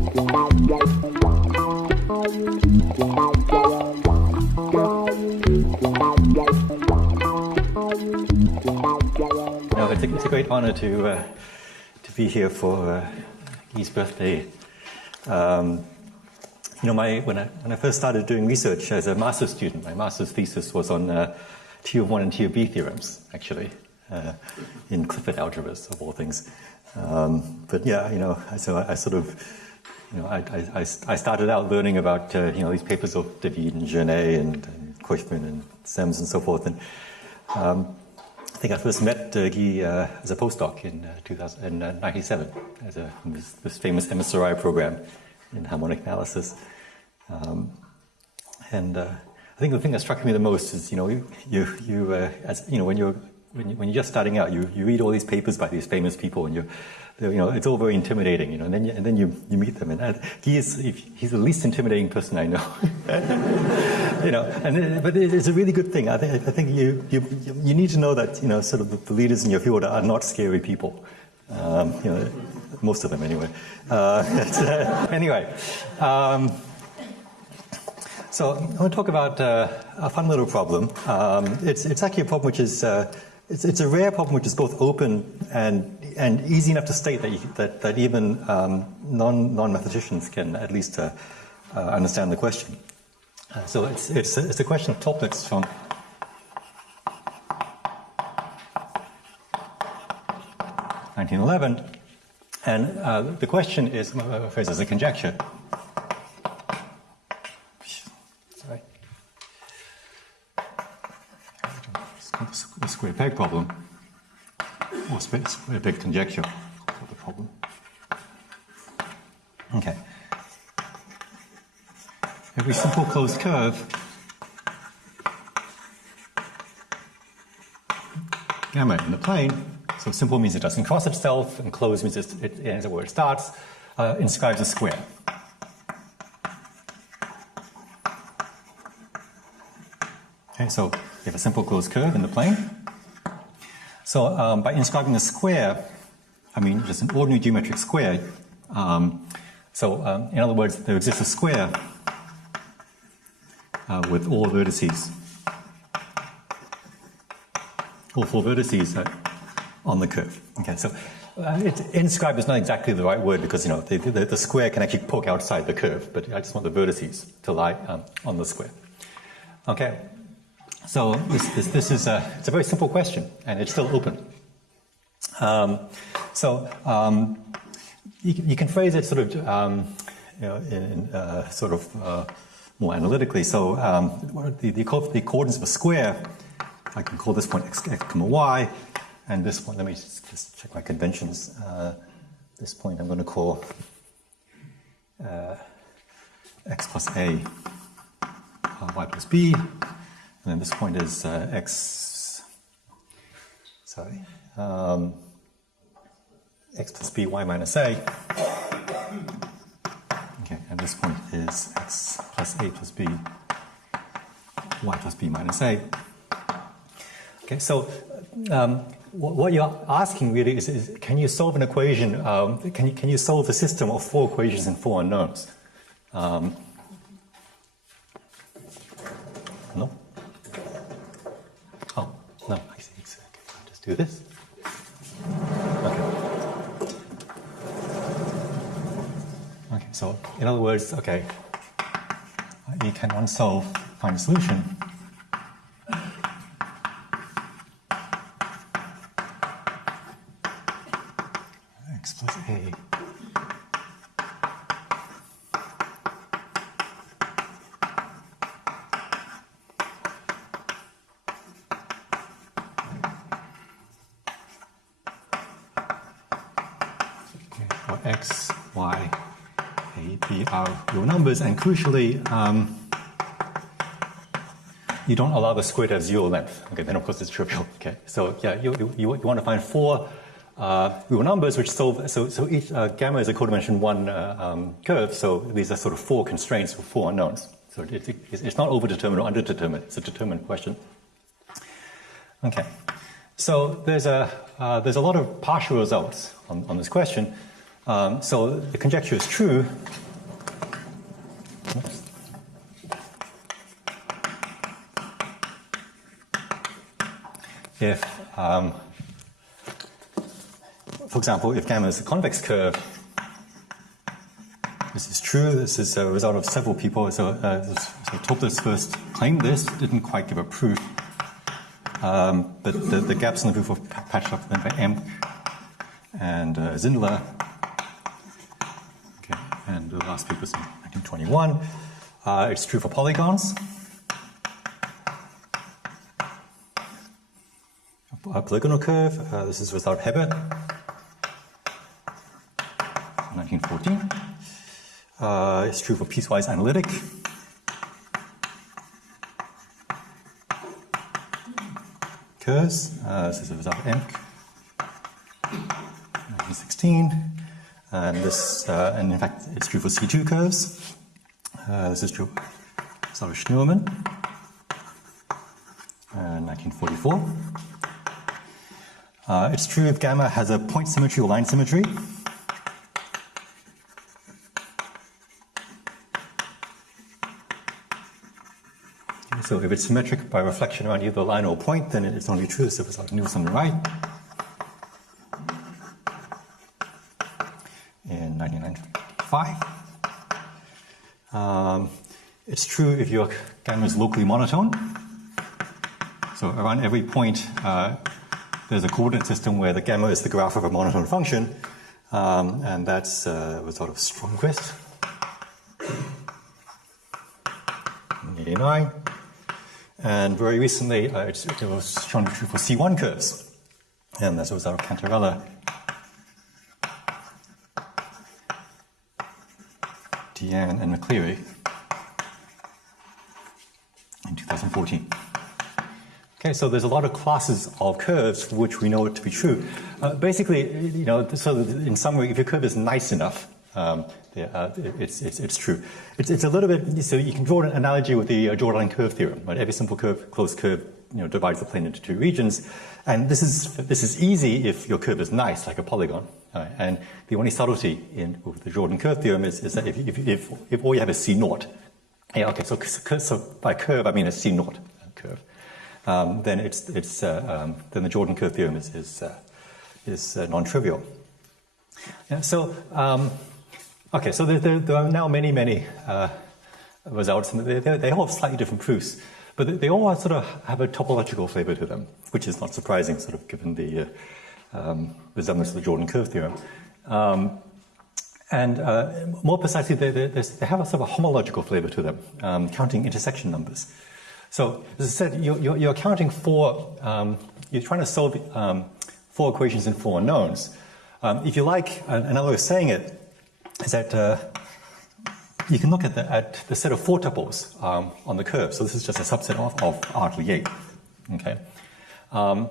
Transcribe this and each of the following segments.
No, it's a great honor to be here for Guy's birthday. When I first started doing research as a master's student, my master's thesis was on T of 1 and T of B theorems, actually, in Clifford algebras, of all things. But yeah, so I sort of, I started out learning about, these papers of David and Genet and Kochman and Sems and so forth. And I think I first met Guy as a postdoc in 1997 as this famous MSRI program in harmonic analysis. I think the thing that struck me the most is, when you're just starting out, you read all these papers by these famous people, and it's all very intimidating, and then you meet them, and he's the least intimidating person I know, but it's a really good thing. I think you need to know that sort of the leaders in your field are not scary people, most of them anyway. Anyway. So I want to talk about a fun little problem. It's actually a problem which is it's a rare problem which is both open and easy enough to state that even non-mathematicians can at least understand the question. So it's a question of Toeplitz from 1911, and the question is phrased as a conjecture. The square peg problem, or square peg conjecture for the problem. Okay. Every simple closed curve gamma in the plane, so simple means it doesn't cross itself, and closed means it ends where it starts, inscribes a square. Okay, so you have a simple closed curve in the plane. So by inscribing a square, I mean just an ordinary geometric square. In other words, there exists a square with all vertices, all four vertices on the curve. Okay, so inscribe is not exactly the right word because the square can actually poke outside the curve, but I just want the vertices to lie on the square. Okay. So this is it's a very simple question, and it's still open. You can phrase it sort of more analytically. So the coordinates of a square, I can call this point x, comma y, and this point. Let me just check my conventions. This point I'm going to call x plus a, y plus b. And then this point is x plus b, y minus a. Okay, and this point is x plus a plus b, y plus b minus a. Okay, so what you're asking really is can you solve an equation? Can you solve a system of four equations and four unknowns? No. No, I see. Okay, I'll just do this. Okay, so in other words, okay, can one find a solution? X plus a. X, Y, A, B are real numbers, and crucially, you don't allow the square to have zero length. Okay, then of course it's trivial. Okay, so yeah, you want to find four real numbers which solve. So each gamma is a codimension one curve. So these are sort of four constraints for four unknowns. So it's not overdetermined or underdetermined. It's a determined question. Okay, so there's a lot of partial results on this question. So the conjecture is true. If, for example, if gamma is a convex curve, this is true. This is a result of several people. So Toeplitz first claimed this, didn't quite give a proof. But the gaps in the proof were patched up then by Emk and Zindler. Okay, and the last paper was in 1921. It's true for polygons. A polygonal curve. This is without Hebert. 1914. It's true for piecewise analytic. Curves. This is without Emk. 1916. And this, and in fact, it's true for C2 curves. This is true for Schnurman. 1944. It's true if gamma has a point symmetry or line symmetry. Okay, so if it's symmetric by reflection around either line or point, then it's only true if it's like Niels on the right. In 1995. It's true if your gamma is locally monotone. So around every point, there's a coordinate system where the gamma is the graph of a monotone function, and that's a result of Stromquist. 1989. And very recently, it was shown to be true for C1 curves, and that's a result of Cantarella. Deanne and McCleary in 2014. Okay, so there's a lot of classes of curves for which we know it to be true. Basically, you know, so in summary, if your curve is nice enough, it's true. It's a little bit, so you can draw an analogy with the Jordan curve theorem, right? Every simple curve, closed curve, you know, divides the plane into two regions. And this is easy if your curve is nice, like a polygon. And the only subtlety with the Jordan curve theorem is that if all you have is C0, yeah, okay, so by curve I mean a C0 curve. Then then the Jordan curve theorem is non-trivial. Yeah, so okay, so there are now many results, and they all have slightly different proofs, but they all sort of have a topological flavor to them, which is not surprising, sort of given the resemblance to the Jordan curve theorem. And more precisely, they have a sort of a homological flavor to them, counting intersection numbers. So, as I said, you're counting you're trying to solve 4 equations in 4 unknowns. If you like, another way of saying it is that you can look at the set of 4 tuples on the curve. So this is just a subset of R to the 8. Okay. On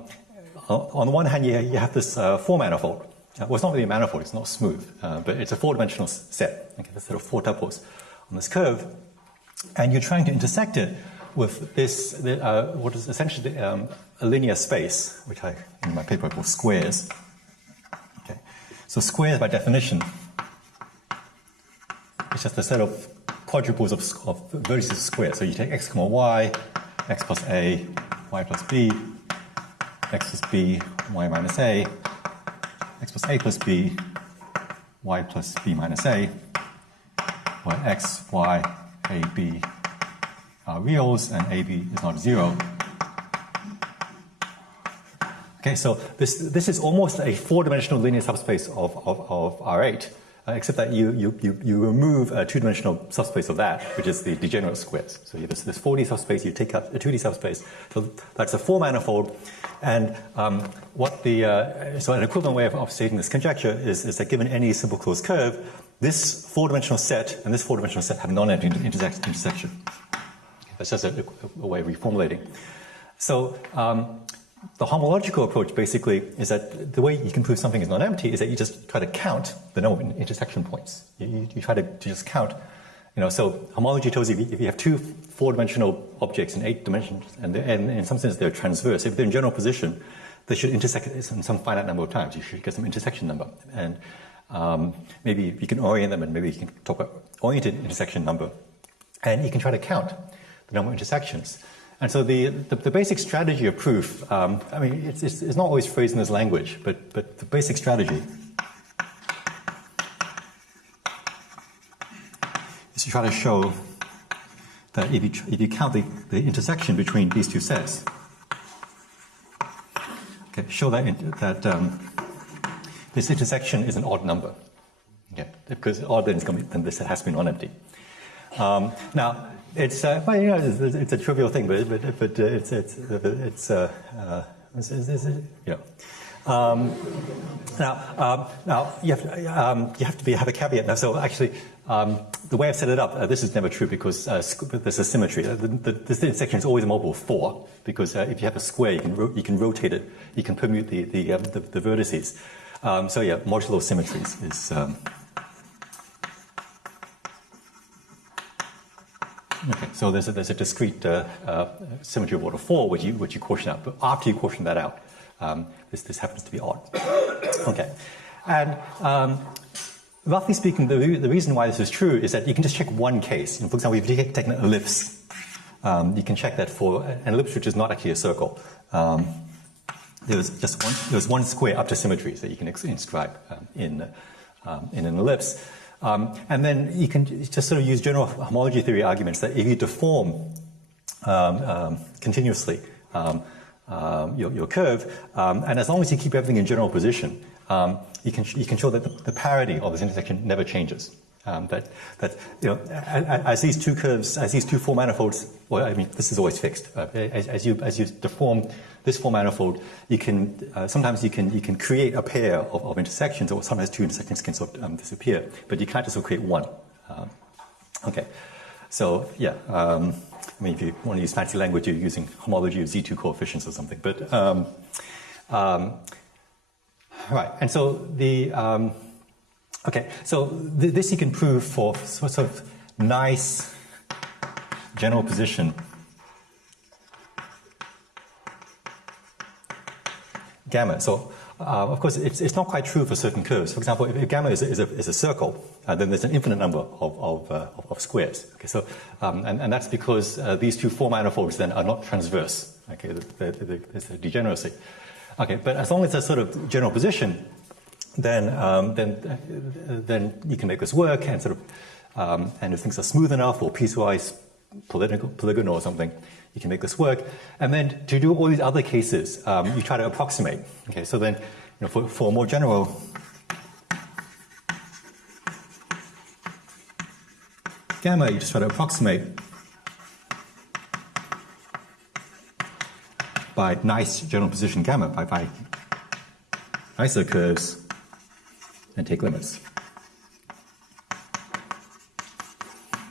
the one hand, you have this 4 manifold. Well, it's not really a manifold; it's not smooth, but it's a 4-dimensional set. Okay, a set of 4 tuples on this curve, and you're trying to intersect it with this, what is essentially a linear space, which in my paper I call squares. Okay, so squares by definition, it's just a set of quadruples of vertices of squares. So you take x comma y, x plus a, y plus b, x plus b, y minus a, x plus a plus b, y plus b minus a, where x, y, a, b are reals and AB is not 0. Okay, so this is almost a 4-dimensional linear subspace of R8, except that you remove a 2-dimensional subspace of that, which is the degenerate squares. So you have this 4D subspace, you take out a 2D subspace. So that's a 4 manifold, and so an equivalent way of stating this conjecture is that given any simple closed curve, this 4-dimensional set and this 4-dimensional set have non-empty intersection. That's just a way of reformulating. So the homological approach basically is that the way you can prove something is non-empty is that you just try to count the number of intersection points. You try to just count. You know, so homology tells you if you have 2 4-dimensional objects in 8 dimensions, and in some sense they're transverse, if they're in general position, they should intersect in some finite number of times. You should get some intersection number. And maybe you can orient them, and maybe you can talk about oriented intersection number. And you can try to count the number of intersections. And so the basic strategy of proof, I mean, it's not always phrased in this language, but the basic strategy is to try to show that if you count the intersection between these two sets, okay, show that this intersection is an odd number. Okay, because odd, then this set has to be non-empty. Now, it's well, you know, it's a trivial thing, but it's you know. Now you have to have a caveat now. So actually, the way I've set it up, this is never true because there's a symmetry. This intersection is always a multiple of 4 because if you have a square, you can rotate it, you can permute the vertices. So yeah, modulo symmetries is. Okay, so there's a discrete symmetry of order 4 which you quotient out, but after you quotient that out, this happens to be odd. Okay, and roughly speaking, the reason why this is true is that you can just check one case. You know, for example, if you take an ellipse, you can check that for an ellipse which is not actually a circle. There's one square up to symmetries that you can inscribe in an ellipse. And then you can just sort of use general homology theory arguments that if you deform continuously your curve, and as long as you keep everything in general position, you can show that the parity of this intersection never changes. That you know, as these two curves, as these two four manifolds, well, I mean, this is always fixed. As you deform this four manifold, you can sometimes you can create a pair of intersections, or sometimes two intersections can sort of disappear, but you can't just create one. Okay, so yeah, I mean, if you want to use fancy language, you're using homology of Z2 coefficients or something. But right, and so the okay, so this you can prove for sort of nice general position gamma. So of course, it's not quite true for certain curves. For example, if gamma is a circle, then there's an infinite number of squares. Okay, so and that's because these two four manifolds then are not transverse. Okay, there's a degeneracy. Okay, but as long as it's sort of general position, then you can make this work, and sort of and if things are smooth enough or piecewise polygonal or something, you can make this work. And then to do all these other cases, you try to approximate. Okay, so then, you know, for a more general gamma, you just try to approximate by nice general position gamma, by nicer curves, and take limits.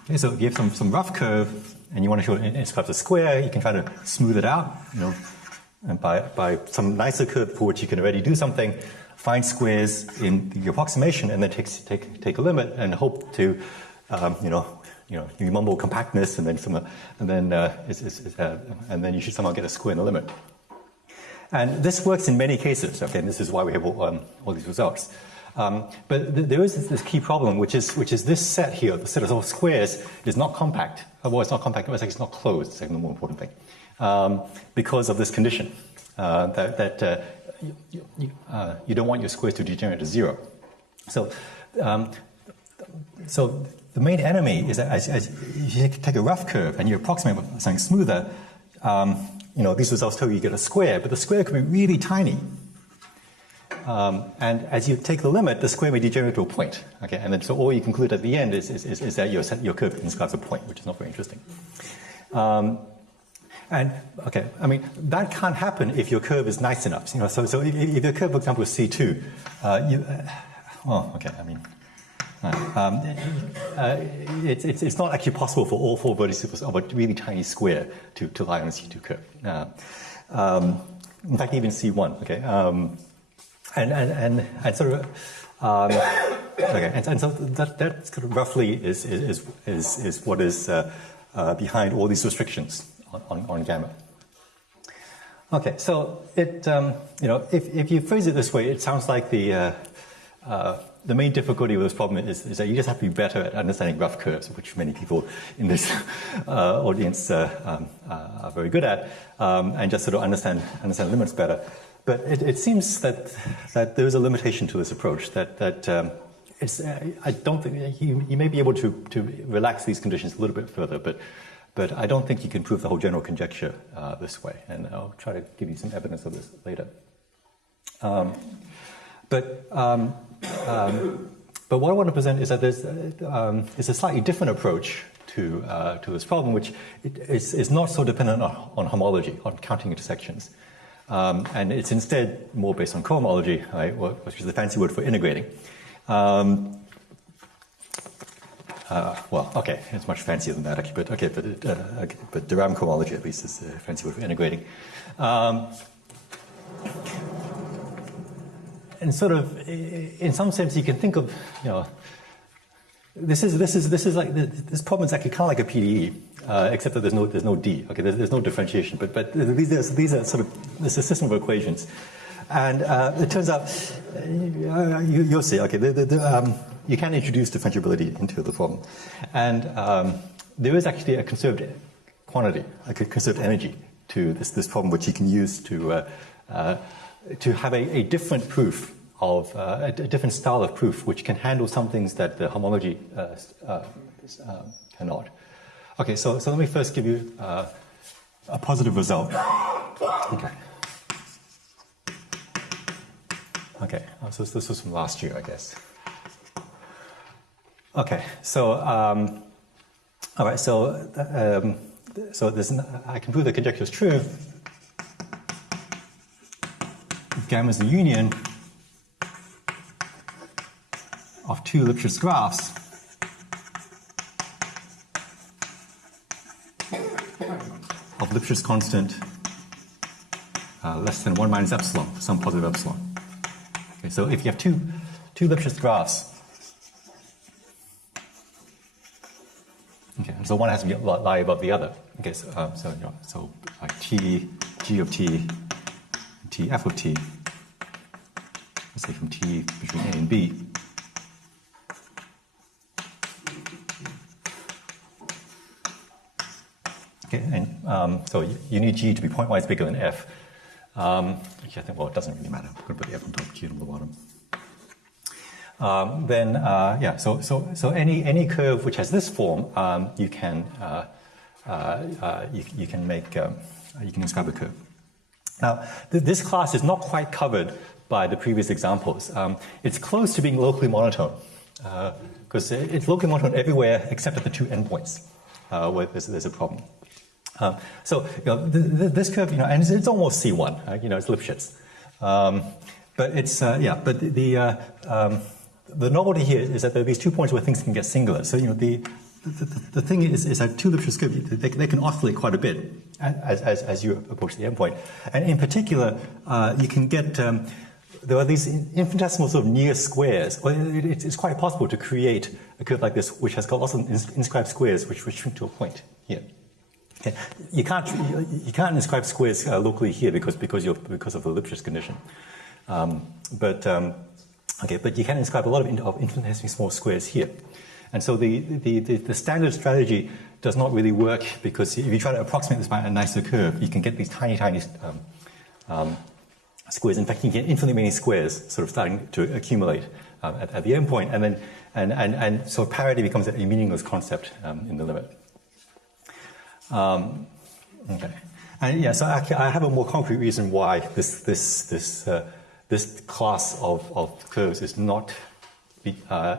Okay, so if you have some rough curve and you want to show it inscribes a square, you can try to smooth it out, you know, and by some nicer curve for which you can already do something, find squares in the approximation, and then take a limit and hope to, you mumble compactness, and then you should somehow get a square in the limit. And this works in many cases. Okay, and this is why we have all these results. But there is this key problem, which is this set here, the set of all squares, is not compact. Well, it's not compact. It's not closed. It's the more important thing, because of this condition that you don't want your squares to degenerate to 0. So the main enemy is that as you take a rough curve and you approximate with something smoother, these results tell you get a square, but the square could be really tiny. And as you take the limit, the square may degenerate to a point. Okay, and then so all you conclude at the end is that your curve inscribes a point, which is not very interesting. And okay, I mean that can't happen if your curve is nice enough. You know, so if your curve, for example, is C2, it's not actually possible for all four vertices of a really tiny square to lie on a C2 curve. In fact, even C1. Okay. And sort of okay, and so that sort of roughly is what is behind all these restrictions on gamma. Okay, so it if you phrase it this way, it sounds like the the main difficulty with this problem is that you just have to be better at understanding rough curves, which many people in this audience are very good at, and just sort of understand limits better. But it seems that there is a limitation to this approach. I don't think you may be able to relax these conditions a little bit further, but I don't think you can prove the whole general conjecture this way. And I'll try to give you some evidence of this later. But what I want to present is that there's a slightly different approach to this problem, which is not so dependent on homology, on counting intersections. And it's instead more based on cohomology, right, which is the fancy word for integrating. Well, okay, it's much fancier than that, but de Rham cohomology at least is a fancy word for integrating. And sort of, in some sense, you can think of, this problem is actually kind of like a PDE, except that there's no D. Okay, there's no differentiation, but these are sort of this is a system of equations, and it turns out you'll see. Okay, you can introduce differentiability into the problem, and there is actually a conserved quantity, like a conserved energy to this problem, which you can use to have a different proof of a different style of proof, which can handle some things that the homology cannot. Okay, so let me first give you a positive result. Okay. Okay, so this was from last year, I guess. Okay, so all right, so I can prove the conjecture is true. Gamma is the union of two Lipschitz graphs of Lipschitz constant less than 1 minus epsilon, for some positive epsilon. Okay, so if you have two Lipschitz graphs, okay, so one has to lie above the other. Okay, so like T, G of T, T f of T, let's say from T between A and B. Okay, and so you need G to be pointwise bigger than F. Actually, I think, well, it doesn't really matter. I'm going to put F on top, G on the bottom. So any curve which has this form, you can inscribe a curve. Now, this class is not quite covered by the previous examples. It's close to being locally monotone, because it's locally monotone everywhere except at the two endpoints where there's a problem. So this curve, and it's almost C1, it's Lipschitz. But it's the novelty here is that there are these 2 points where things can get singular. So the thing is that two Lipschitz curves, they can oscillate quite a bit as you approach the endpoint. And in particular, you can get, there are these infinitesimal sort of near squares. Well, it's quite possible to create a curve like this, which has got lots of inscribed squares, which shrink to a point here. Okay. You can't inscribe squares locally here because of the Lipschitz condition. But you can inscribe a lot of infinitesimally small squares here. And so the standard strategy does not really work, because if you try to approximate this by a nicer curve, you can get these tiny squares. In fact, you can get infinitely many squares sort of starting to accumulate at the endpoint, and so parity becomes a meaningless concept in the limit. Okay, and so I have a more concrete reason why this class of curves is not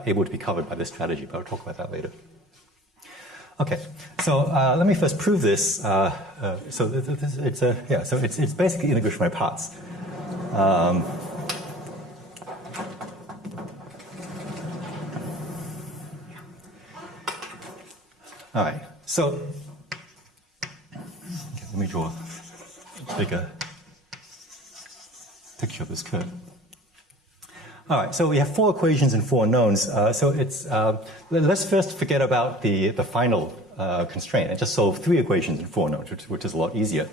able to be covered by this strategy, but I'll talk about that later. Okay, so let me first prove this. So it's basically integration by parts. All right, so let me draw a bigger picture of this curve. All right, so we have 4 equations and 4 knowns. So it's let's first forget about the final constraint and just solve 3 equations and 4 knowns, which is a lot easier.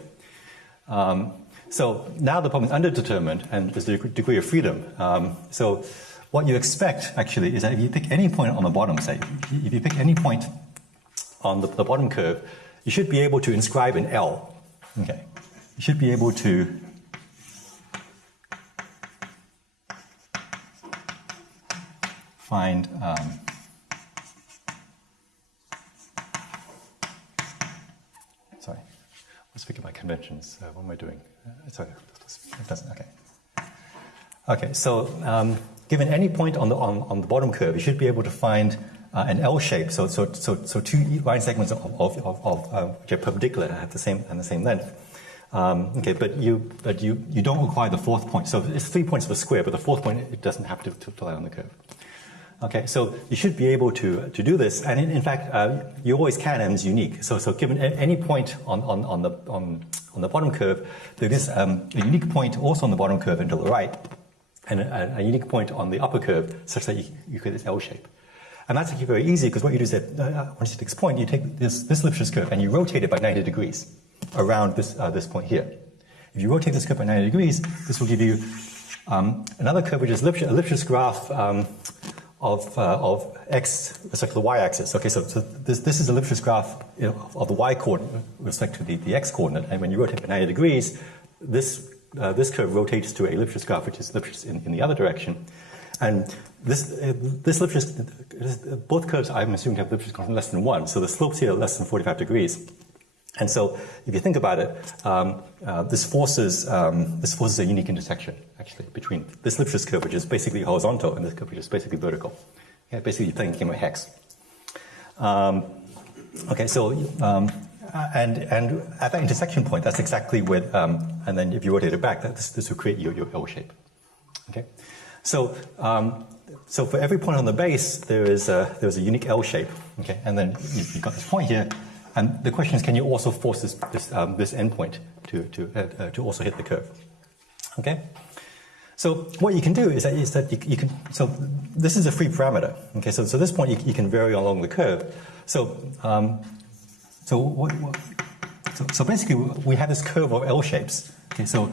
So now the problem is underdetermined, and there's a degree of freedom. So what you expect, actually, is that if you pick any point on the bottom, say, if you pick any point on the bottom curve, you should be able to inscribe an L. Okay. You should be able to find sorry, let's speak about conventions. What am I doing? Sorry, it doesn't. Okay. Okay. So given any point on the bottom curve, you should be able to find an L shape. So two line segments which are perpendicular and have the same length. Okay, but you don't require the fourth point. So it's 3 points of a square, but the fourth point, it doesn't have to lie on the curve. Okay, so you should be able to do this, and in fact, you always can, and it's unique. So given any point on the bottom curve, there is a unique point also on the bottom curve and to the right, and a unique point on the upper curve, such that you create this L shape. And that's actually very easy, because what you do is that once you take this point, you take this Lipschitz curve and you rotate it by 90 degrees around this point here. If you rotate this curve by 90 degrees, this will give you another curve, which is a Lipschitz graph of x with respect to the y-axis. Okay, so this is a Lipschitz graph of the y-coordinate with respect to the x-coordinate, and when you rotate by 90 degrees, this curve rotates to a Lipschitz graph, which is Lipschitz in the other direction. And this Lipschitz, both curves I'm assuming have Lipschitz constant less than 1, so the slopes here are less than 45 degrees. And so, if you think about it, this forces a unique intersection, actually, between this Lipschitz curve, which is basically horizontal, and this curve, which is basically vertical. Okay, basically, you're playing a game of hex. Okay, so and at that intersection point, that's exactly where, and then if you rotate it back, this will create your L shape. Okay, so for every point on the base, there's a unique L shape. Okay, and then you've got this point here. And the question is, can you also force this endpoint to also hit the curve? Okay. So what you can do is that you can. So this is a free parameter. Okay. So this point you can vary along the curve. So so basically we have this curve of L shapes. Okay. So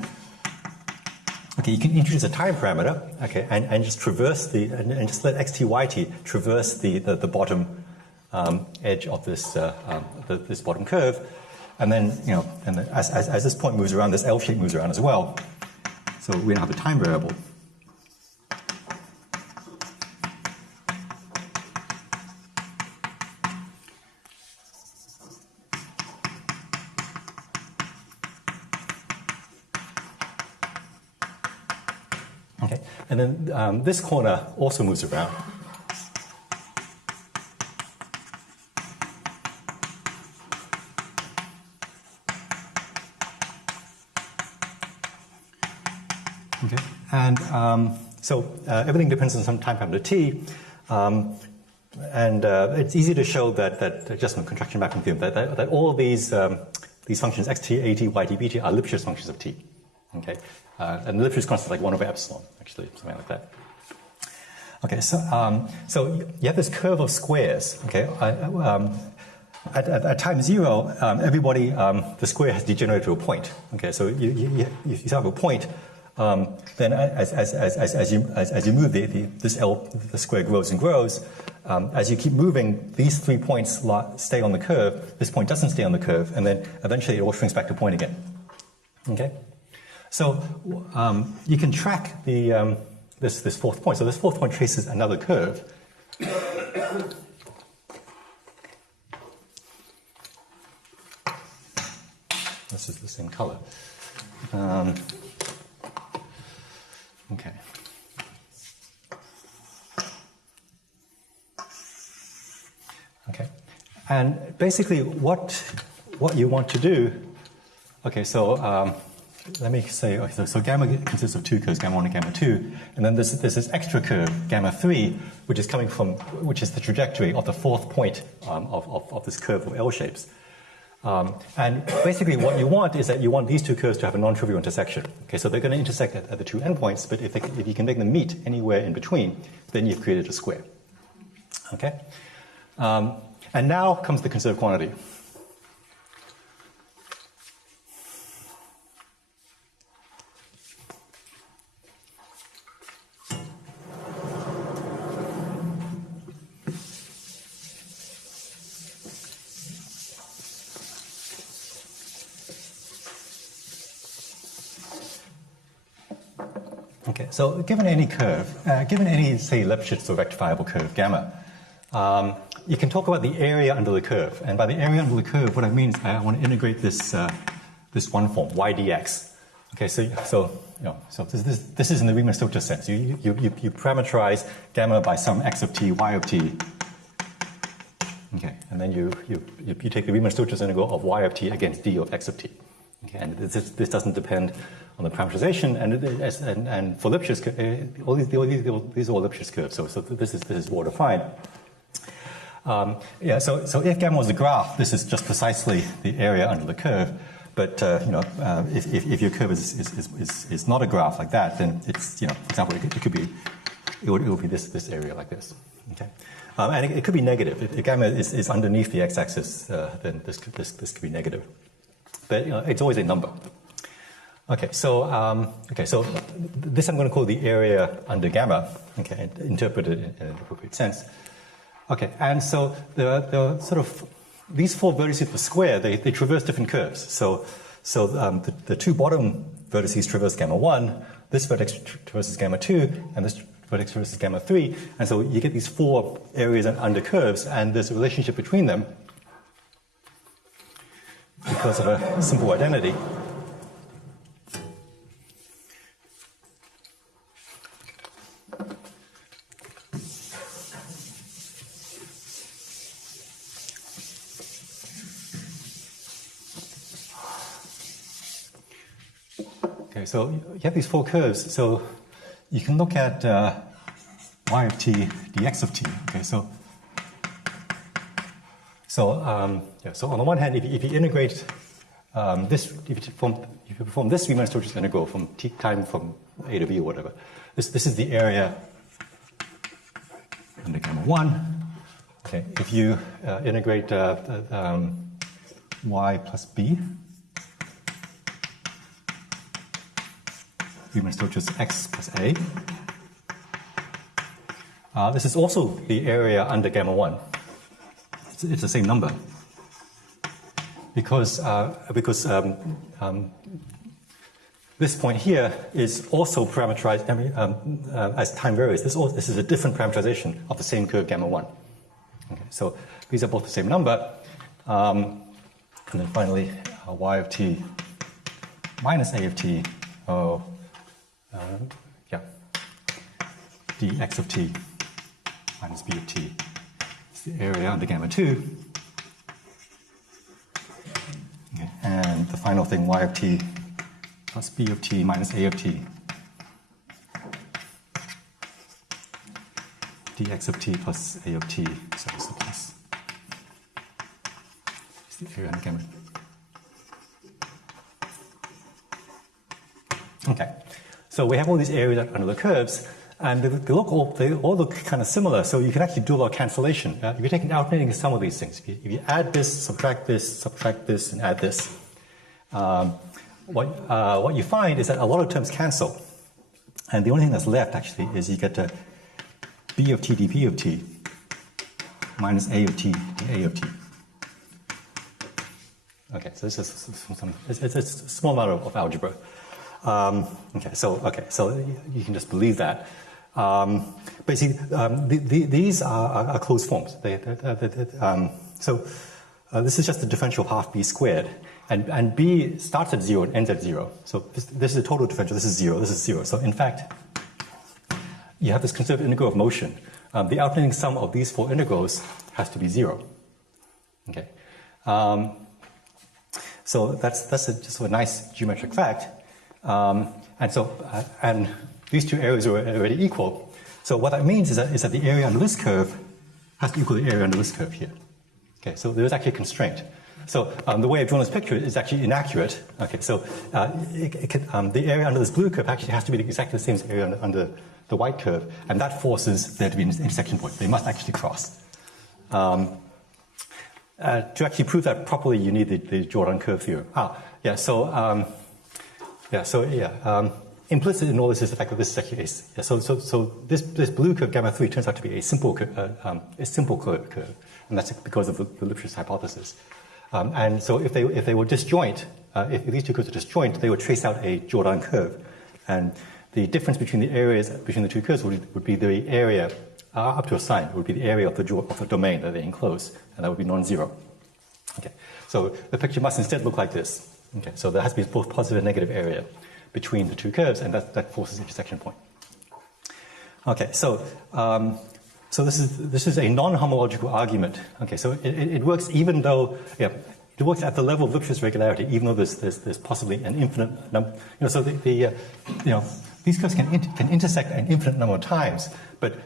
you can introduce a time parameter. Okay. And just traverse and just let xt yt traverse the bottom edge of this this bottom curve, and then as this point moves around, this L shape moves around as well. So we now have a time variable. Okay, and then this corner also moves around. Okay, and so everything depends on some time parameter t, and it's easy to show that just from contraction mapping theorem that all of these functions xt, at, yt, bt are Lipschitz functions of t. Okay, and the Lipschitz constant is like 1 over epsilon, actually, something like that. Okay, so you have this curve of squares. Okay, at time 0, everybody the square has degenerated to a point. Okay, so you have a point. Then as you move the square grows and grows. As you keep moving, these 3 points stay on the curve. This point doesn't stay on the curve, and then eventually it all shrinks back to point again. Okay, so you can track this fourth point. So this fourth point traces another curve. This is the same color. Okay. Okay. And basically what you want to do, okay, so let me say, okay, so gamma consists of 2 curves, gamma 1 and gamma 2, and then there's this extra curve, gamma 3, which is the trajectory of the fourth point of this curve of L shapes. And basically what you want is that you want these 2 curves to have a non-trivial intersection. Okay, so they're going to intersect at the 2 endpoints, but if you can make them meet anywhere in between, then you've created a square. Okay? And now comes the conserved quantity. so given any curve, given any, say, Lipschitz or rectifiable curve, gamma, you can talk about the area under the curve. And by the area under the curve, what I mean is I want to integrate this, this one form, y dx. Okay, so this is in the Riemann-Stieltjes sense. You parameterize gamma by some x of t, y of t. Okay, and then you take the Riemann-Stieltjes integral of y of t against d of x of t. Okay, and this doesn't depend on the parameterization, and for Lipschitz, these are all Lipschitz curves. So this is well defined. Yeah. So if gamma was a graph, this is just precisely the area under the curve. But if your curve is not a graph like that, then it's, for example, it would be this area like this. Okay, and it could be negative. If gamma is underneath the x-axis, then this could be negative. But it's always a number. Okay, so this I'm going to call the area under gamma. Okay, interpreted in an appropriate sense. Okay, and so the sort of these four vertices of the square, they traverse different curves. So the two bottom vertices traverse gamma 1, this vertex traverses gamma 2, and this vertex traverses gamma 3. And so you get these four areas under curves, and there's a relationship between them because of a simple identity. Okay, so you have these four curves, so you can look at y of t dx of t. Okay, so on the one hand, if you integrate this, if you perform this Riemann-Stieltjes integral from t time from a to b or whatever, this is the area under gamma 1. Okay, if you integrate y plus b, Riemann-Stieltjes x plus a. This is also the area under gamma 1. It's the same number because this point here is also parameterized as time varies. This is a different parameterization of the same curve gamma 1. Okay, so these are both the same number, and then finally y of t minus a of t. Dx of t minus b of t is the area under gamma 2. Okay. And the final thing, y of t plus b of t minus a of t dx of t plus a of t, so it's the plus. It's the area under gamma. Okay. So we have all these areas under the curves, and they all look kind of similar, so you can actually do a lot of cancellation. If you take an alternating sum of these things, if you add this, subtract this, and add this, what you find is that a lot of terms cancel. And the only thing that's left, actually, is you get b of t db of t minus a of t dA of t. Okay, so this is it's a small amount of algebra. So you can just believe that. But you see, these are closed forms. This is just the differential of half b squared, and b starts at 0 and ends at 0. So this is a total differential. This is 0. This is 0. So in fact, you have this conserved integral of motion. The alternating sum of these four integrals has to be 0. Okay. So that's just a nice geometric fact. And these two areas are already equal. So what that means is that the area under this curve has to equal the area under this curve here. Okay, so there is actually a constraint. So the way I've drawn this picture is actually inaccurate. Okay, so the area under this blue curve actually has to be exactly the same as the area under the white curve, and that forces there to be an intersection point. They must actually cross. To actually prove that properly, you need the Jordan curve theorem. Implicit in all this is the fact that this is actually so this blue curve gamma 3 turns out to be a simple curve, and that's because of the Lipschitz hypothesis. And so if they were disjoint, if these two curves are disjoint, they would trace out a Jordan curve, and the difference between the areas between the two curves would be the area up to a sign, would be the area of the domain that they enclose, and that would be non-zero. Okay, so the picture must instead look like this. Okay, so there has to be both positive and negative area between the two curves, and that forces intersection point. Okay, so this is a non-homological argument. Okay, so it works even though it works at the level of Lipschitz regularity, even though there's possibly an infinite number. So these curves can intersect an infinite number of times, but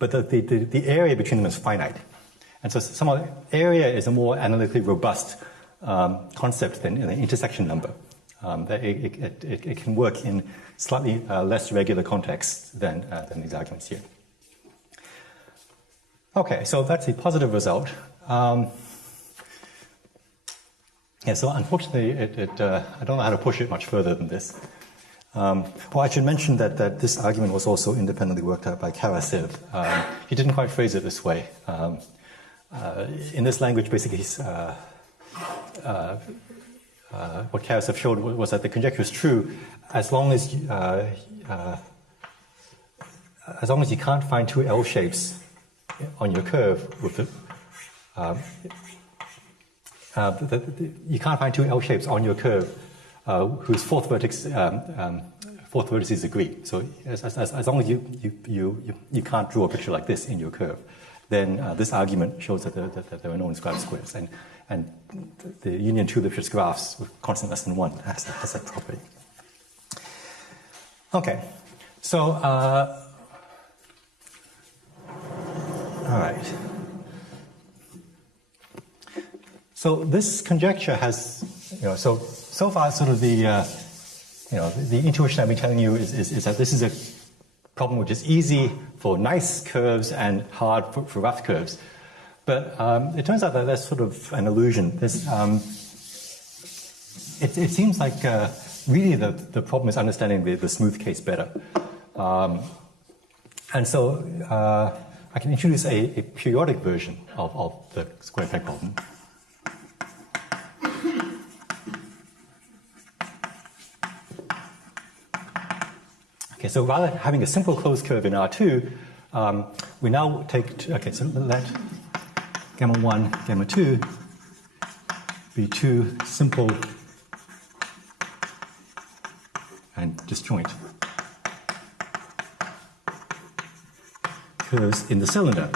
the area between them is finite. And so somehow area is a more analytically robust concept than the intersection number. It can work in slightly less regular contexts than these arguments here. Okay, so that's a positive result. So unfortunately, I don't know how to push it much further than this. Well, I should mention that this argument was also independently worked out by Karasev. He didn't quite phrase it this way. In this language, basically, what Karasev showed was that the conjecture is true as long as you can't find two L shapes on your curve with you can't find two L shapes on your curve whose fourth vertices agree. So as long as you can't draw a picture like this in your curve, then this argument shows that there are no inscribed squares, and the union two Lipschitz graphs with constant less than 1 has that property. Okay, so all right. So this conjecture has, so far sort of the intuition I've been telling you is that this is a problem which is easy for nice curves and hard for rough curves. But it turns out that that's sort of an illusion. It seems like really the problem is understanding the smooth case better. And so I can introduce a periodic version of the square peg problem. Okay, so rather than having a simple closed curve in R2, we now take, so let gamma 1, gamma 2 be two simple and disjoint curves in the cylinder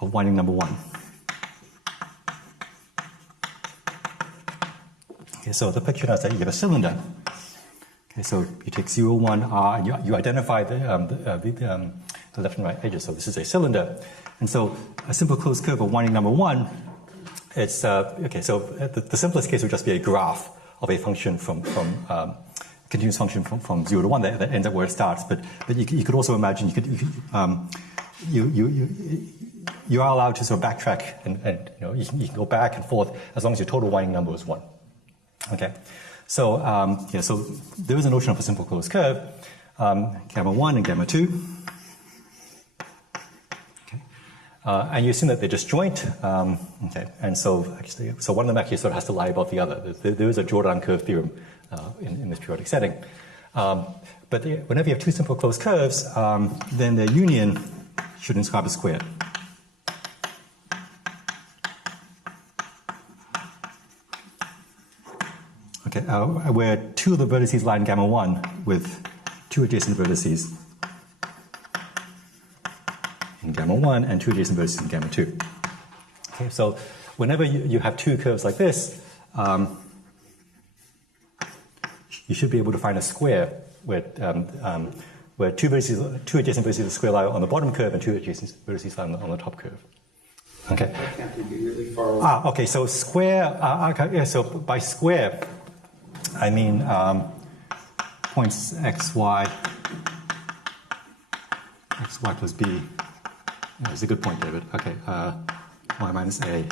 of winding number 1. Okay, so the picture now is that you have a cylinder. Okay, so you take 0, 1, R, and you identify the left and right edges. So this is a cylinder. And so a simple closed curve of winding number 1, it's, okay, so the simplest case would just be a graph of a function from continuous function from 0 to 1 that ends up where it starts. But you could also imagine you are allowed to sort of backtrack and you can go back and forth as long as your total winding number is 1. Okay. So, so there is a notion of a simple closed curve, gamma 1 and gamma 2. Okay. And you assume that they're disjoint. Okay. And so one of them actually sort of has to lie above the other. There is a Jordan curve theorem in this periodic setting. But whenever you have two simple closed curves, then their union should inscribe a square. Okay, where two of the vertices lie in gamma 1 with two adjacent vertices in gamma 1 and two adjacent vertices in gamma 2. Okay, so whenever you have two curves like this, you should be able to find a square where two adjacent vertices of the square lie on the bottom curve and two adjacent vertices lie on the top curve. Okay. Why can't they be really far away? Okay, so square, so by square, I mean points x, y plus b. Yeah, it's a good point, David. Okay, y minus a.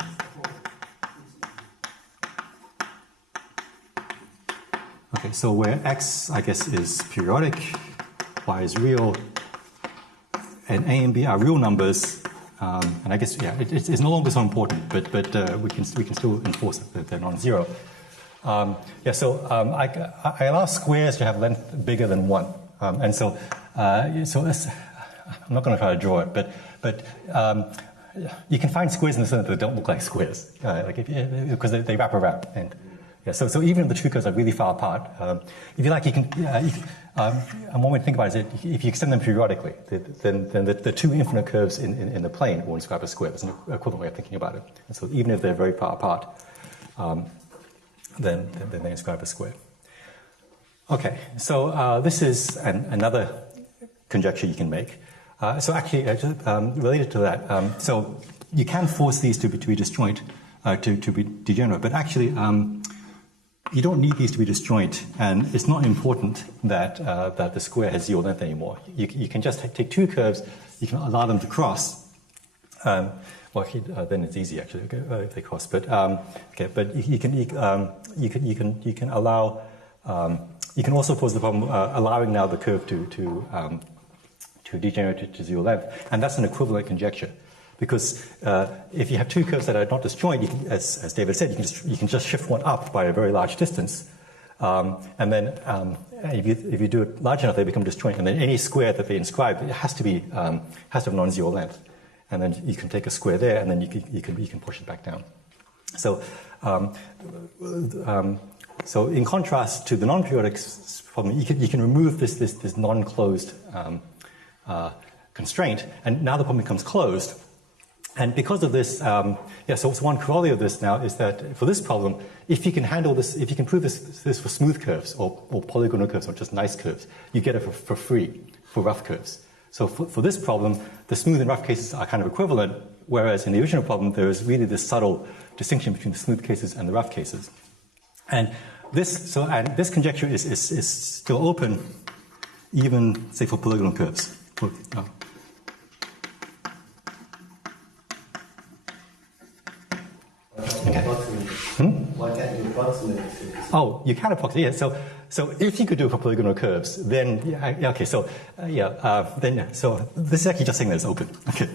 Okay, so where x, I guess, is periodic, y is real, and a and b are real numbers, and I guess, yeah, it's no longer so important, but we can still enforce that they're non-zero. Yeah, so I allow squares to have length bigger than 1. And so this, I'm not going to try to draw it, but you can find squares in the center that don't look like squares, because they wrap around. And yeah, so even if the two curves are really far apart, if you like, you can. And one way to think about it is that if you extend them periodically, then the two infinite curves in the plane will inscribe a square. That's an equivalent way of thinking about it. And so even if they're very far apart, then they inscribe a square. Okay, so this is another conjecture you can make. So actually, related to that, so you can force these to be disjoint, to be degenerate, but actually you don't need these to be disjoint, and it's not important that the square has zero length anymore. You can just take two curves, you can allow them to cross. Well, actually, then it's easy actually if they cross. But okay, but you can allow. You can also pose the problem allowing now the curve to degenerate to zero length, and that's an equivalent conjecture. Because if you have two curves that are not disjoint, you can, as David said, you can just shift one up by a very large distance, and then if you do it large enough, they become disjoint. And then any square that they inscribe, it has to have non-zero length. And then you can take a square there, and then you can push it back down. So so in contrast to the non-periodic problem, you can remove this non-closed constraint, and now the problem becomes closed. And because of this, so one corollary of this now is that for this problem, if you can handle this, if you can prove this for smooth curves or polygonal curves or just nice curves, you get it for free for rough curves. So for this problem, the smooth and rough cases are kind of equivalent, whereas in the original problem, there is really this subtle distinction between the smooth cases and the rough cases. And this conjecture is still open, even say for polygonal curves. Why can't you approximate it? Oh, you can approximate. Yeah. So if you could do it for polygonal curves, then okay. So so this is actually just saying that it's open. Okay.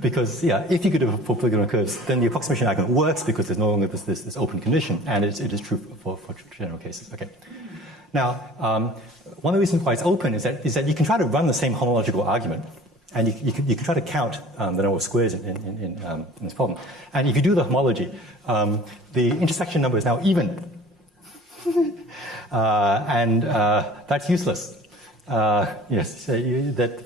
Because if you could do it for polygonal curves, then the approximation argument works because there's no longer this open condition, and it is true for general cases. Okay. Now, one of the reasons why it's open is that you can try to run the same homological argument. And you can try to count the number of squares in this problem. And if you do the homology, the intersection number is now even. And that's useless. Yes, the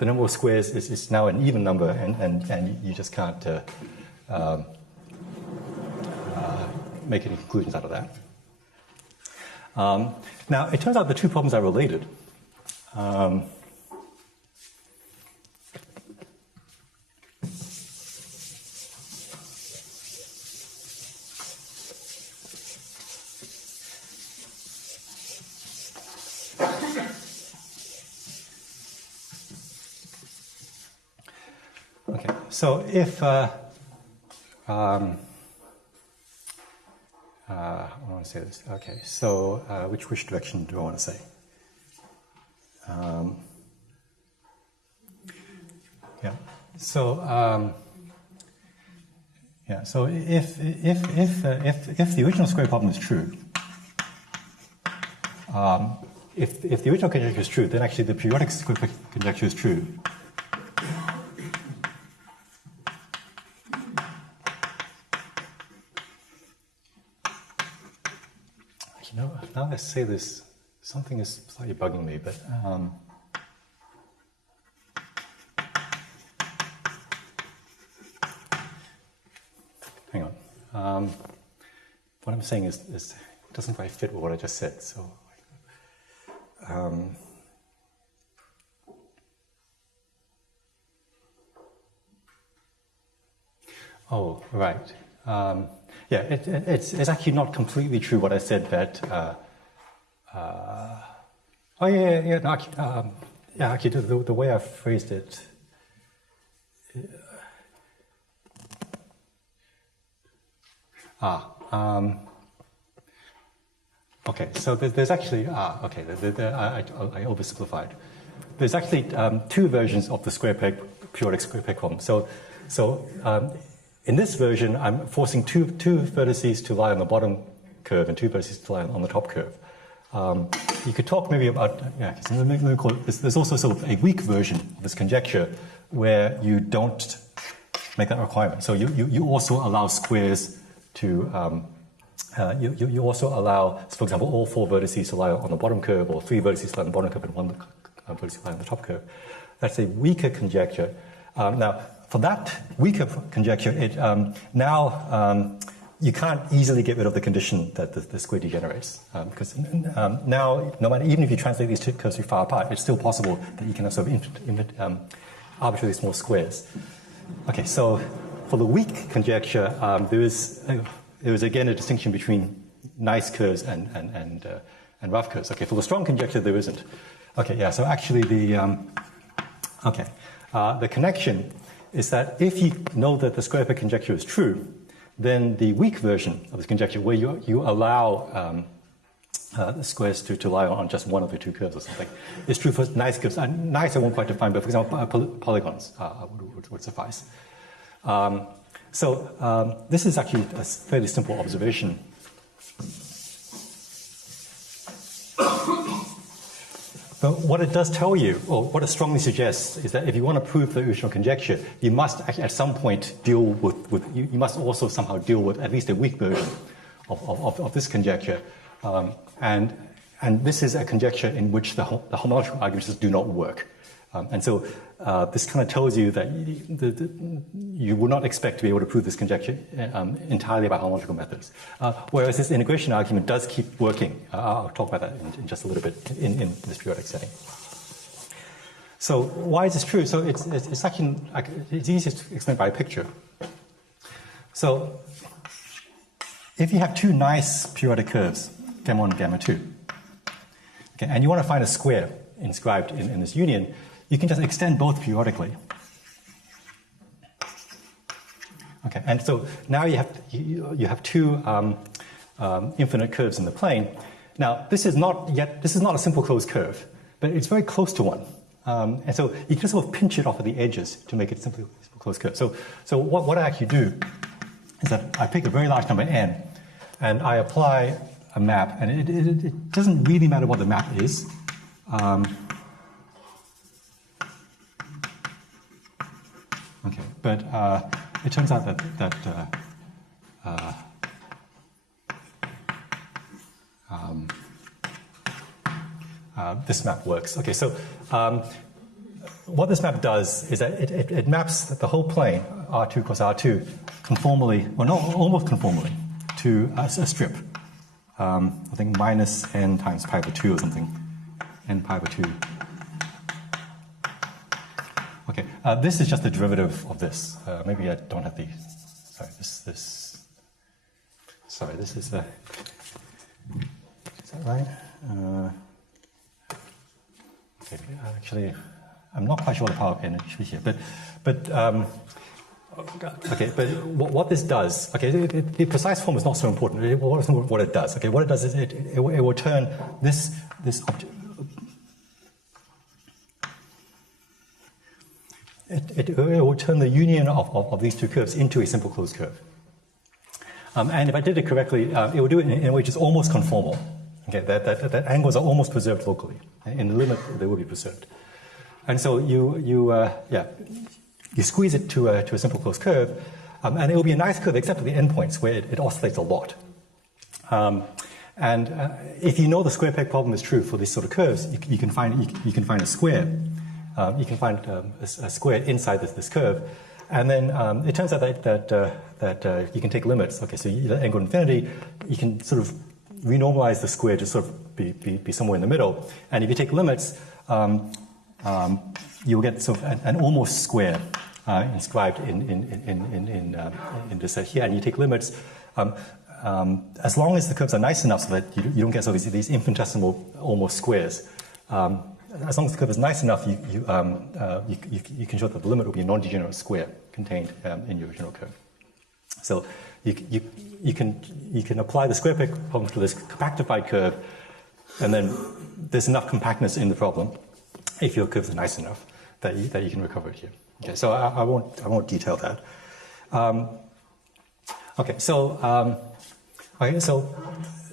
number of squares is now an even number, and you just can't make any conclusions out of that. Now, it turns out the two problems are related. Okay, so if I want to say this. Okay, so which direction do I want to say? So if the original square problem is true, if the original conjecture is true, then actually the periodic square conjecture is true. Now let's say this. Something is slightly bugging me, but hang on. What I'm saying is doesn't quite fit with what I just said. So, oh, right. It's actually not completely true what I said that. Actually, the way I phrased it. Okay, so there's actually, I oversimplified. There's actually two versions of the periodic square peg problem. So In this version, I'm forcing two vertices to lie on the bottom curve and two vertices to lie on the top curve. You could talk maybe about, so let me call it, there's also sort of a weak version of this conjecture where you don't make that requirement. So you also allow squares to, you also allow, for example, all 4 vertices to lie on the bottom curve, or 3 vertices to lie on the bottom curve and 1 vertex lie on the top curve. That's a weaker conjecture. Now, for that weaker conjecture, you can't easily get rid of the condition that the square degenerates. Because now, no matter, even if you translate these two curves too far apart, it's still possible that you can have sort of arbitrarily small squares. Okay, so for the weak conjecture, there is again a distinction between nice curves and rough curves. Okay, for the strong conjecture, there isn't. Okay, yeah, so actually the connection is that if you know that the square peg conjecture is true, then the weak version of this conjecture, where you allow the squares to lie on just one of the 2 curves or something, is true for nice curves. Nice I won't quite define, but for example, polygons would suffice. This is actually a fairly simple observation. But what it does tell you, or what it strongly suggests, is that if you want to prove the original conjecture, you must actually at some point deal with you must also somehow deal with at least a weak version of this conjecture. And this is a conjecture in which the homological arguments just do not work. This kind of tells you that you would not expect to be able to prove this conjecture entirely by homological methods. Whereas this integration argument does keep working. I'll talk about that in just a little bit in this periodic setting. So why is this true? So it's actually, it's easiest to explain by a picture. So if you have 2 nice periodic curves, gamma 1 and gamma 2, okay, and you want to find a square inscribed in this union, you can just extend both periodically. Okay, and so now you have 2 infinite curves in the plane. Now this is not a simple closed curve, but it's very close to one. And so you can just sort of pinch it off of the edges to make it a simple closed curve. So what I actually do is that I pick a very large number n, and I apply a map, and it doesn't really matter what the map is. Okay, but it turns out that this map works. Okay, so what this map does is that it maps the whole plane, R2 cross R2, conformally, well, not almost conformally, to a strip. I think minus n times pi over 2 or something, n pi over 2. Okay, this is just the derivative of this. Maybe I don't have the. Sorry, Sorry, this is. Is that right? Okay, actually, I'm not quite sure what the power of n should be here, but okay, but what this does, okay, the precise form is not so important. What it does, okay, what it does is it will turn this object. It will turn the union of these 2 curves into a simple closed curve. And if I did it correctly, it will do it in a way which is almost conformal. Okay, that angles are almost preserved locally. In the limit, they will be preserved. And so you squeeze it to a simple closed curve, and it will be a nice curve except at the endpoints where it oscillates a lot. If you know the square peg problem is true for these sort of curves, you can find a square. You can find a square inside this curve, and then it turns out that you can take limits. Okay, so you let n go to infinity, you can sort of renormalize the square to sort of be somewhere in the middle. And if you take limits, you'll get sort of an almost square inscribed in this set here. And you take limits as long as the curves are nice enough so that you don't get sort of these infinitesimal almost squares. As long as the curve is nice enough, you can show that the limit will be a non-degenerate square contained in your original curve. So you can apply the square peg problem to this compactified curve, and then there's enough compactness in the problem, if your curves are nice enough, that you can recover it here. Okay, so I won't detail that. Okay, so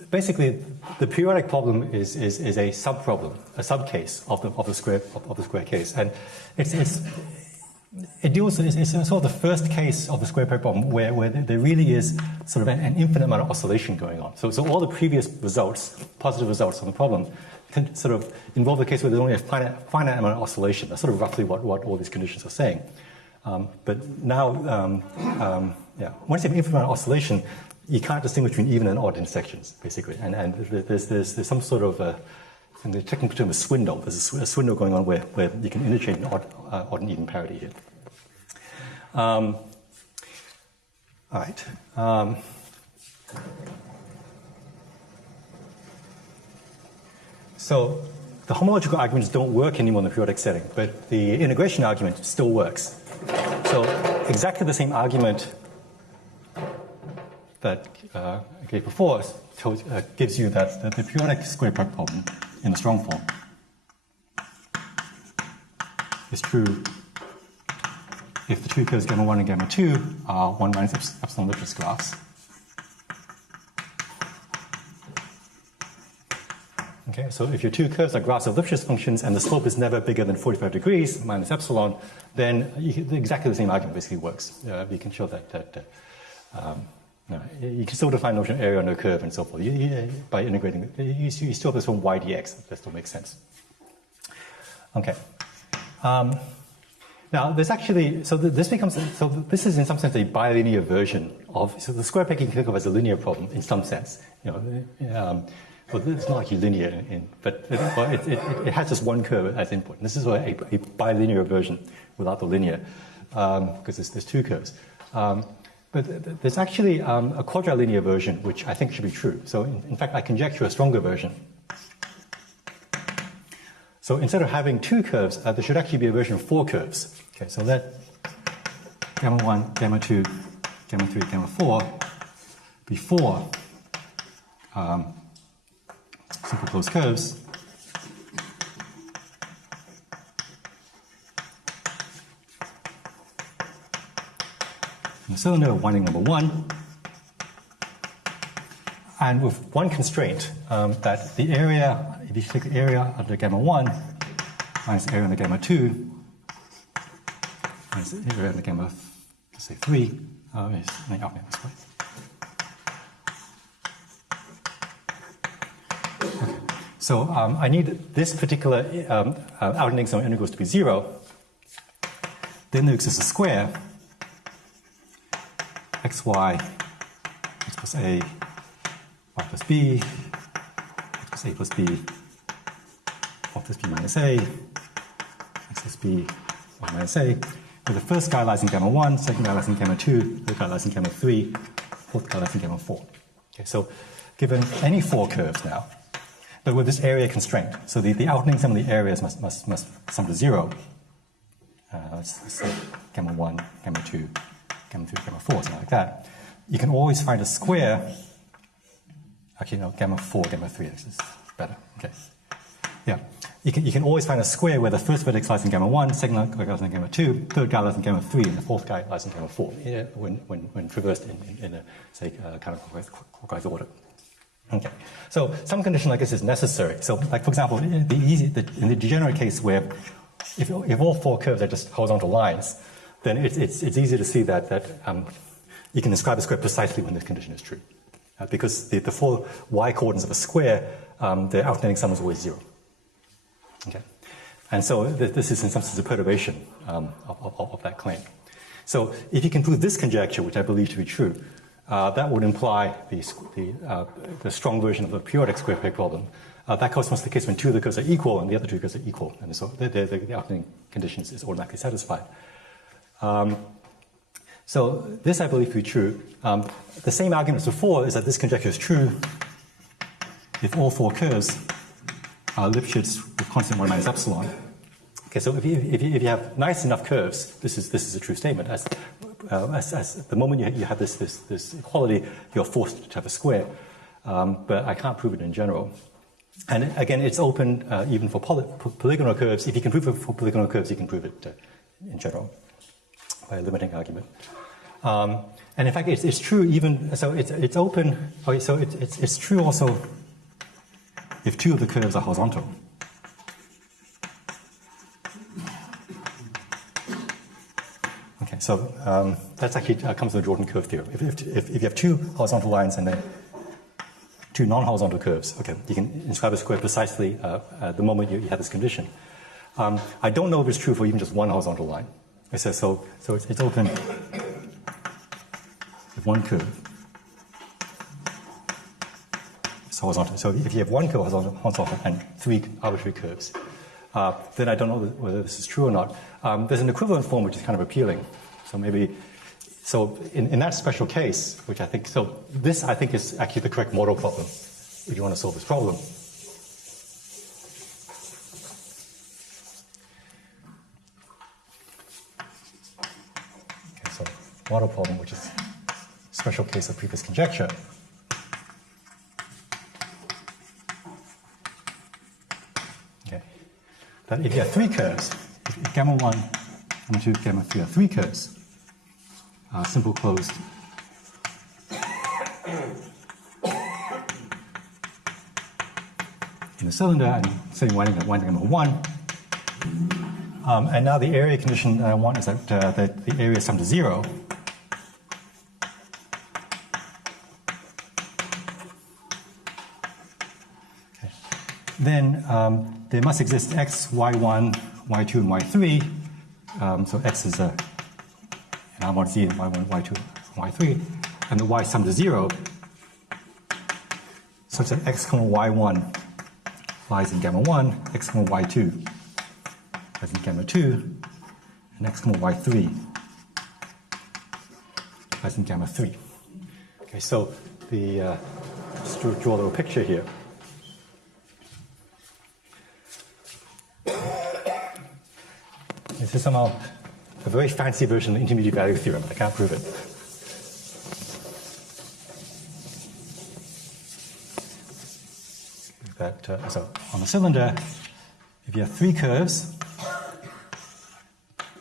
basically, the periodic problem is a subproblem, a subcase of the square case, and it's sort of the first case of the square periodic problem where there really is sort of an infinite amount of oscillation going on. So all the previous results, positive results on the problem, can sort of involve a case where there's only a finite amount of oscillation. That's sort of roughly what all these conditions are saying. But now, once you have infinite amount of oscillation, you can't distinguish between even and odd intersections, basically. And there's some sort of, in the technical term, a swindle. There's a swindle going on where you can interchange an odd and even parity here. All right. So the homological arguments don't work anymore in the periodic setting, but the integration argument still works. So exactly the same argument that I gave before gives you that the periodic square product problem in the strong form is true if the two curves gamma 1 and gamma 2 are 1 minus epsilon Lipschitz graphs. Okay, so if your two curves are graphs of Lipschitz functions and the slope is never bigger than 45 degrees minus epsilon, then exactly the same argument basically works. You can show that you can still define notion of area under a curve and so forth. By integrating, you still have this from y dx. That still makes sense. Okay. Now, there's actually, this is in some sense a bilinear version of, so the square peg you can think of as a linear problem in some sense. Well, it's not actually linear, but it has just one curve as input. And this is a bilinear version without the linear, because there's two curves. But there's actually a quadrilinear version, which I think should be true. So in fact, I conjecture a stronger version. So instead of having two curves, there should actually be a version of four curves. Okay, so let gamma 1, gamma 2, gamma 3, gamma 4 be four simple closed curves. In the cylinder winding number 1, and with one constraint, that the area, if you take the area under gamma 1 minus the area under gamma 2 minus the area under gamma, let's say 3, so I need this particular outer Engsub integrals to be 0. Then there exists a square xy, x plus a, y plus b, x plus a plus b, y plus b minus a, x plus b, y minus a, where the first guy lies in gamma 1, second guy lies in gamma 2, third guy lies in gamma 3, fourth guy lies in gamma 4. Okay, so given any four curves now, but with this area constraint, so the outer Engsub of the areas must sum to 0. Let's say gamma 1, gamma 2, gamma 3, gamma 4, something like that. You can always find a square. Actually, no, gamma 4, gamma 3, this is better. Okay. Yeah. You can always find a square where the first vertex lies in gamma 1, second guy lies in gamma 2, third guy lies in gamma 3, and the fourth guy lies in gamma 4, when traversed in a, say, counterclockwise order. Okay. So some condition like this is necessary. So, like, for example, in the degenerate case where if all four curves are just horizontal lines, then it's easy to see that you can describe a square precisely when this condition is true. Because the four y coordinates of a square, the outer Engsub is always 0. Okay. And so this is in some sense a perturbation of that claim. So if you can prove this conjecture, which I believe to be true, that would imply the strong version of the periodic square peg problem. That corresponds to the case when two of the curves are equal and the other two curves are equal. And so the outer condition is automatically satisfied. So this I believe to be true. The same argument as before is that this conjecture is true if all four curves are Lipschitz with constant 1 minus epsilon. Okay, so if you have nice enough curves, this is a true statement. As the moment you have this equality, you're forced to have a square. But I can't prove it in general. And again, it's open even for polygonal curves. If you can prove it for polygonal curves, you can prove it in general by a limiting argument. And in fact, it's true even, so it's open, okay, so it's true also if two of the curves are horizontal. Okay, so that's actually comes from the Jordan curve theorem. If you have two horizontal lines and then two non-horizontal curves, okay, you can inscribe a square precisely at the moment you have this condition. I don't know if it's true for even just one horizontal line. So it's open with one curve. It's horizontal. So if you have one curve horizontal and three arbitrary curves, then I don't know whether this is true or not. There's an equivalent form which is kind of appealing. So maybe, so in that special case, which I think, so this I think is actually the correct model problem if you want to solve this problem. Okay, so model problem, which is special case of previous conjecture. Okay, that if you have three curves, if gamma 1, gamma 2, gamma 3 are three curves, simple closed. In the cylinder, I'm setting winding gamma 1. And now the area condition that I want is that the area sum to 0. Okay. Then there must exist x, y1, y2, and y3. So x is an R1 Z and y1, y2, y3. And the y sum to 0 such that x, y1 lies in gamma 1, x, y2 lies in gamma 2, and x, y3 lies in gamma 3. Okay, so let's draw a little picture here. This is somehow a very fancy version of the intermediate value theorem. I can't prove it. So on the cylinder, if you have three curves,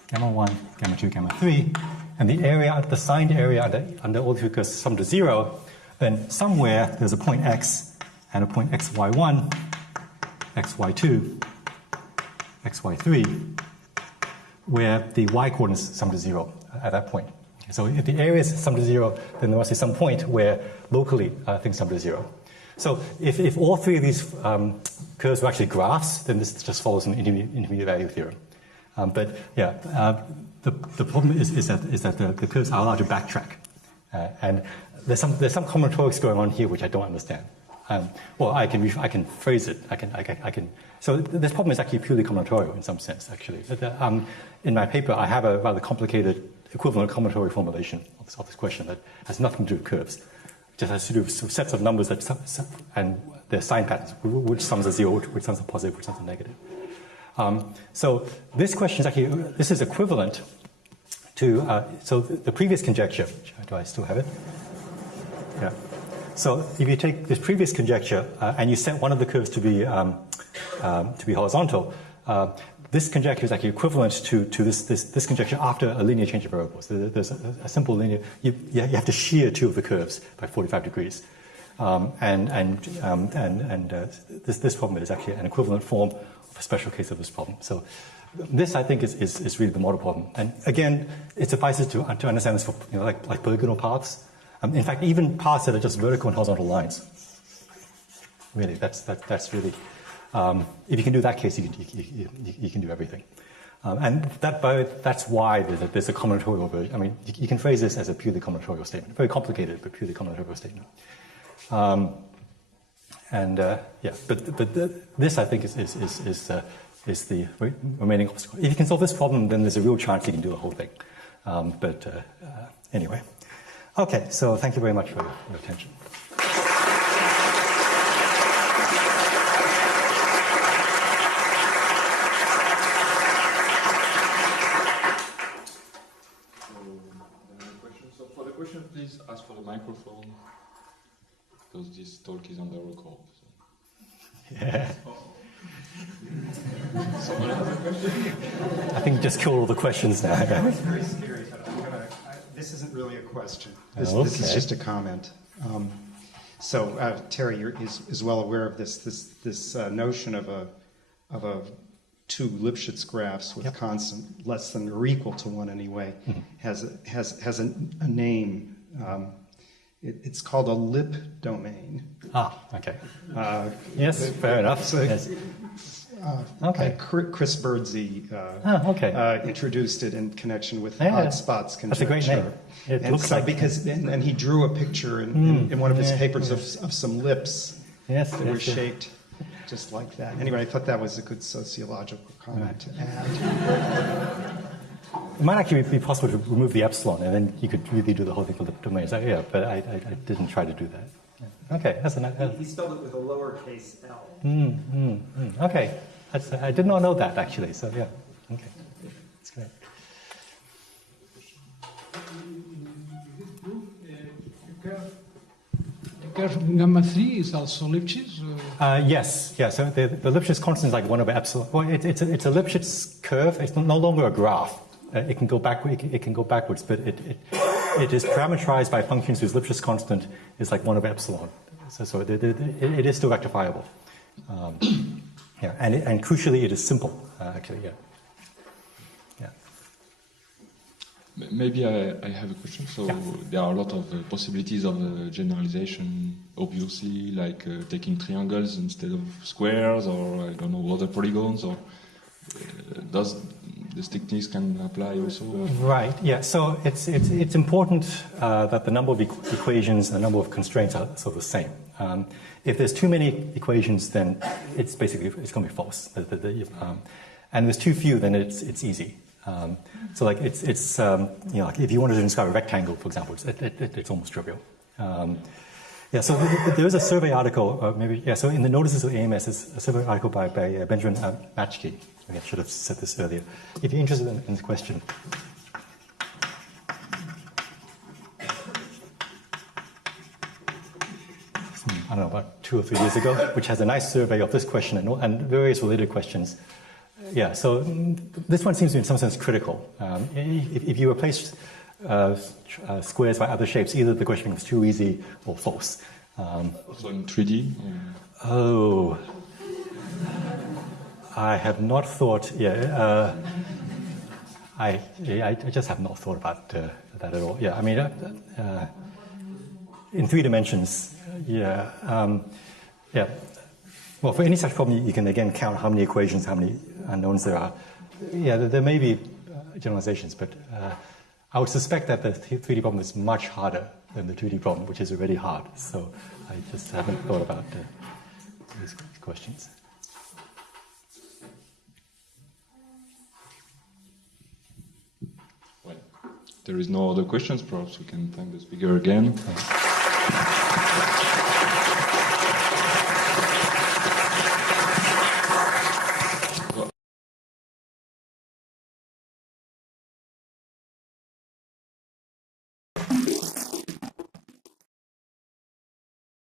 gamma 1, gamma 2, gamma 3, and the area, the signed area under all three curves sum to 0, then somewhere there's a point x and a point xy1, xy2, xy3, where the y coordinates sum to 0 at that point. So if the area is sum to 0, then there must be some point where locally things sum to 0. So if all three of these curves were actually graphs, then this just follows an intermediate value theorem. But yeah, the problem is that the curves are allowed to backtrack, and there's some combinatorics going on here which I don't understand. Well, I can phrase it. I can. So this problem is actually purely combinatorial in some sense, actually. In my paper, I have a rather complicated equivalent combinatorial formulation of this question that has nothing to do with curves. It just has to do with sets of numbers and their sign patterns, which sums are 0, which sums are positive, which sums are negative. So this question is equivalent to, so the previous conjecture, do I still have it? Yeah. So if you take this previous conjecture and you set one of the curves to be horizontal, this conjecture is actually equivalent to this conjecture after a linear change of variables. There's a simple linear. You have to shear two of the curves by 45 degrees, this problem is actually an equivalent form of a special case of this problem. So this, I think, is really the model problem. And again, it suffices to understand this for like polygonal paths. In fact, even paths that are just vertical and horizontal lines. Really, that's really. If you can do that case, you can do everything. And that's why there's a combinatorial version. I mean, you can phrase this as a purely combinatorial statement. Very complicated, but purely combinatorial statement. But this, I think, is the remaining obstacle. If you can solve this problem, then there's a real chance you can do the whole thing. Anyway. Okay, so thank you very much for your attention. So for the question, please ask for the microphone, because this talk is under record. So. Yeah. Someone has a question? I think just kill all the questions now. It's very scary, but this isn't really a This is just a comment. So Terry is well aware of this notion of a two Lipschitz graphs with constant less than or equal to one anyway has a name. It's called a lip domain. Ah, okay. Yes, fair enough. So, yes. Okay. Chris Birdsey introduced it in connection with hotspots conjecture. That's a great name. It looks like and he drew a picture in one of his papers of some lips that were shaped just like that. Anyway, I thought that was a good sociological comment to add. It might actually be possible to remove the epsilon, and then you could really do the whole thing for the domains. But I didn't try to do that. Yeah. Okay, that's a nice. He spelled it with a lowercase l. Okay, I did not know that actually. So yeah, okay, that's great. The curve gamma 3 is also Lipschitz? Yes. So the Lipschitz constant is like 1 over epsilon. Well, it's a Lipschitz curve. It's no longer a graph. It can go backward. It can go backwards, but it is parameterized by functions whose Lipschitz constant is like 1 over epsilon. So it is still rectifiable. And crucially, it is simple. Actually, yeah. Maybe I have a question. So there are a lot of possibilities of generalization, obviously, like taking triangles instead of squares, or I don't know, other polygons, or does this techniques can apply also? Right. Yeah. So it's important that the number of equations and the number of constraints are sort of the same. If there's too many equations, then it's going to be false. And there's too few, then it's easy. So like it's like if you wanted to describe a rectangle, for example, it's almost trivial. So there is a survey article, so in the notices of AMS, there's a survey article by Benjamin Matschke. I should have said this earlier. If you're interested in this question. I don't know, about 2 or 3 years ago, which has a nice survey of this question and various related questions. So this one seems to be in some sense critical. If you replace squares by other shapes, either the question becomes too easy or false. Also in 3D? Oh, I have not thought. I just have not thought about that at all. I mean, in 3 dimensions. Well, for any such problem, you can again count how many equations, how many unknowns there are. There may be generalizations, but I would suspect that the 3D problem is much harder than the 2D problem, which is already hard. So I just haven't thought about these questions. Well, there is no other questions. Perhaps we can thank the speaker again. Thanks.